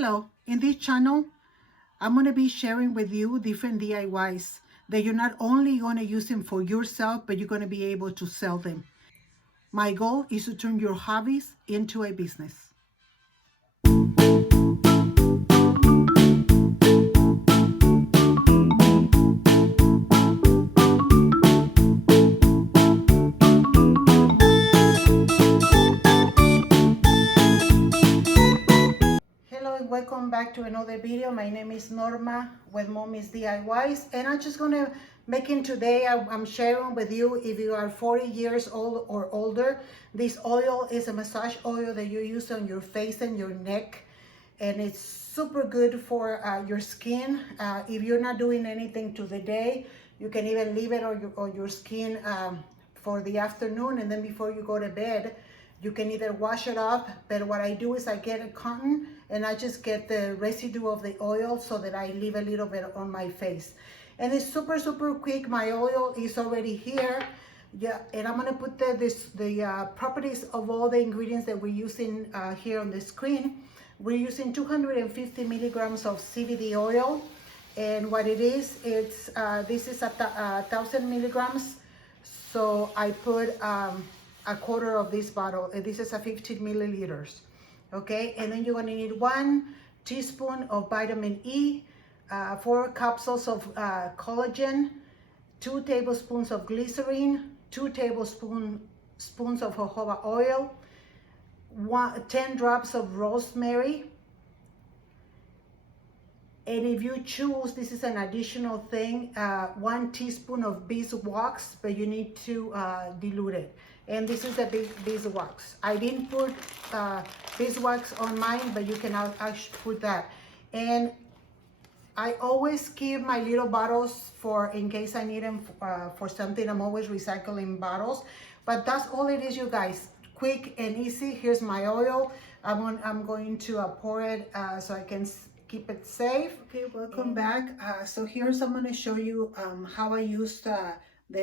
Hello, in this channel, I'm going to be sharing with you different DIYs that you're not only going to use them for yourself, but you're going to be able to sell them. My goal is to turn your hobbies into a business. Hello and welcome back to another video. My name is Norma with Mommy's DIYs, and I'm just gonna making today, I'm sharing with you, if you are 40 years old or older, this oil is a massage oil that you use on your face and your neck, and it's super good for your skin. If you're not doing anything to the day, you can even leave it on your skin for the afternoon, and then before you go to bed, you can either wash it off, but what I do is I get a cotton and I just get the residue of the oil so that I leave a little bit on my face. And it's super, super quick. My oil is already here. Yeah, and I'm gonna put the properties of all the ingredients that we're using here on the screen. We're using 250 milligrams of CBD oil. And what it is, it's this is 1,000 milligrams. So I put a quarter of this bottle, and this is a 15 milliliters. Okay, and then you're gonna need 1 teaspoon of vitamin E, 4 capsules of collagen, 2 tablespoons of glycerin, 2 tablespoons of jojoba oil, 10 drops of rosemary. And if you choose, this is an additional thing, 1 teaspoon of beeswax, but you need to dilute it. And this is the beeswax. I didn't put beeswax on mine, but you can actually put that. And I always keep my little bottles for in case I need them for something. I'm always recycling bottles. But that's all it is, you guys. Quick and easy. Here's my oil. I'm going to pour it so I can keep it safe. Okay, welcome back. So here's, I'm going to show you how I use the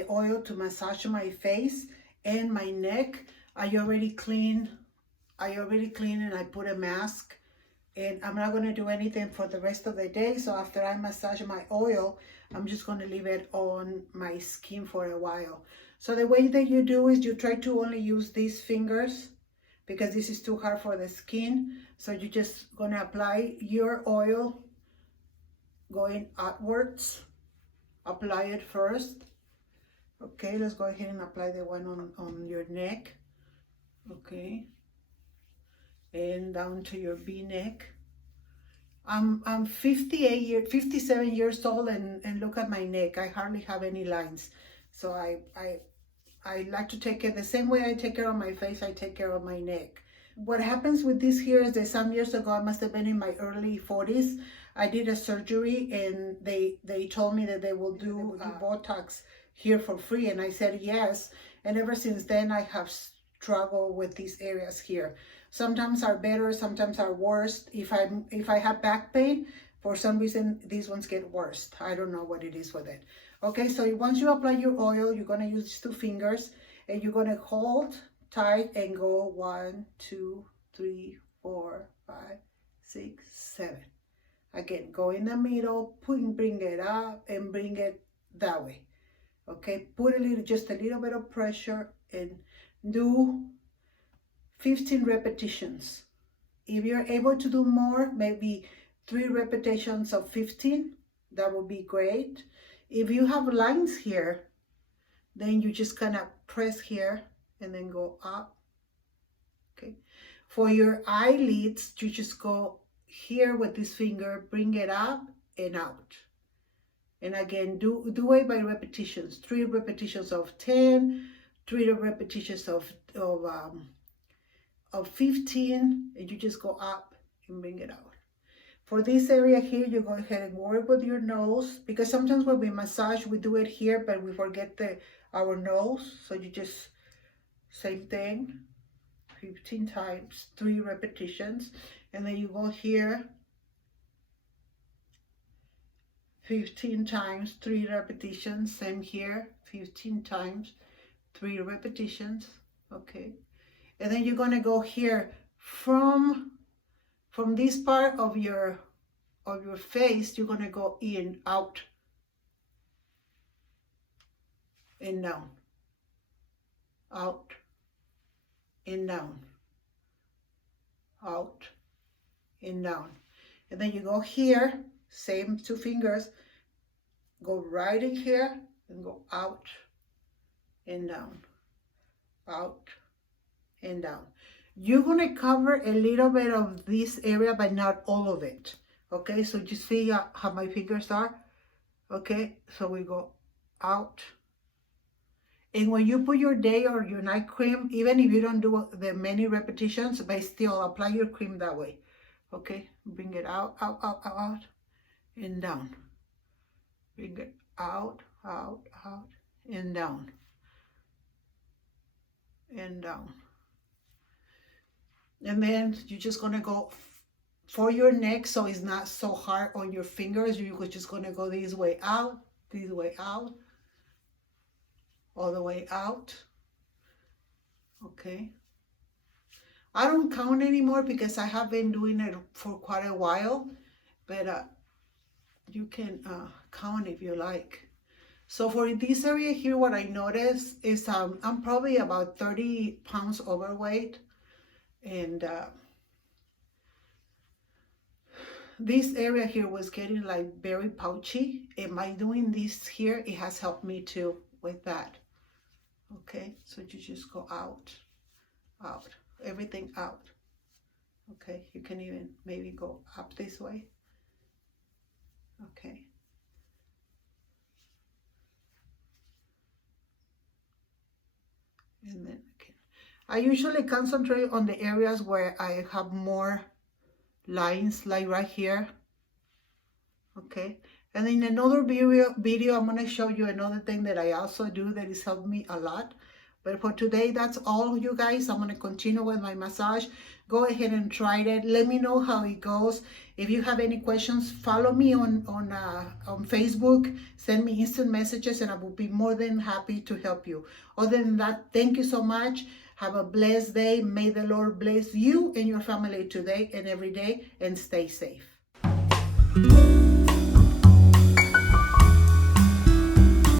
oil to massage my face and my neck. I already clean and I put a mask, and I'm not going to do anything for the rest of the day. So after I massage my oil, I'm just going to leave it on my skin for a while. So the way that you do is you try to only use these fingers, because this is too hard for the skin. So you're just gonna apply your oil going outwards. Apply it first. Okay, let's go ahead and apply the one on your neck. Okay, and down to your V-neck. I'm 57 years old, and look at my neck. I hardly have any lines. So I like to take care, the same way I take care of my face, I take care of my neck. What happens with this here is that some years ago, I must have been in my early 40s, I did a surgery, and they told me that they will do Botox here for free, and I said yes. And ever since then, I have struggled with these areas here. Sometimes are better, sometimes are worse. If I have back pain, for some reason, these ones get worse. I don't know what it is with it. Okay, so once you apply your oil, you're gonna use these 2 fingers, and you're gonna hold tight and go 1, 2, 3, 4, 5, 6, 7. Again, go in the middle, bring it up, and bring it that way. Okay, put just a little bit of pressure, and do 15 repetitions. If you're able to do more, maybe 3 repetitions of 15, that would be great. If you have lines here, then you just kind of press here and then go up. Okay. For your eyelids, you just go here with this finger, bring it up and out. And again, do it by repetitions. 3 repetitions of 10, 3 repetitions of 15, and you just go up and bring it out. For this area here, you go ahead and work with your nose, because sometimes when we massage, we do it here, but we forget our nose. So you just, same thing, 15 times, 3 repetitions. And then you go here, 15 times, 3 repetitions. Same here, 15 times, 3 repetitions. Okay. And then you're gonna go here from from this part of your face, you're gonna go in, out, and down, out, and down, out, and down. And then you go here, same 2 fingers, go right in here and go out and down, out and down. You're gonna cover a little bit of this area, but not all of it. Okay, so just figure out how my fingers are. Okay, so we go out. And when you put your day or your night cream, even if you don't do the many repetitions, but still apply your cream that way. Okay, bring it out, out, out, out, out, and down. Bring it out, out, out, and down. And down. And then you're just gonna go for your neck, so it's not so hard on your fingers. You're just gonna go this way out, all the way out. Okay. I don't count anymore because I have been doing it for quite a while, but you can count if you like. So for this area here, what I noticed is I'm probably about 30 pounds overweight, and this area here was getting like very pouchy, and by doing this here, it has helped me too with that. Okay, so you just go out, out, everything out. Okay, you can even maybe go up this way. Okay. And then again, I usually concentrate on the areas where I have more lines, like right here. Okay, and in another video I'm going to show you another thing that I also do that has helped me a lot. But for today, that's all, you guys. I'm going to continue with my massage. Go ahead and try it. Let me know how it goes. If you have any questions, follow me on Facebook. Send me instant messages, and I will be more than happy to help you. Other than that, thank you so much. Have a blessed day. May the Lord bless you and your family today and every day, and stay safe.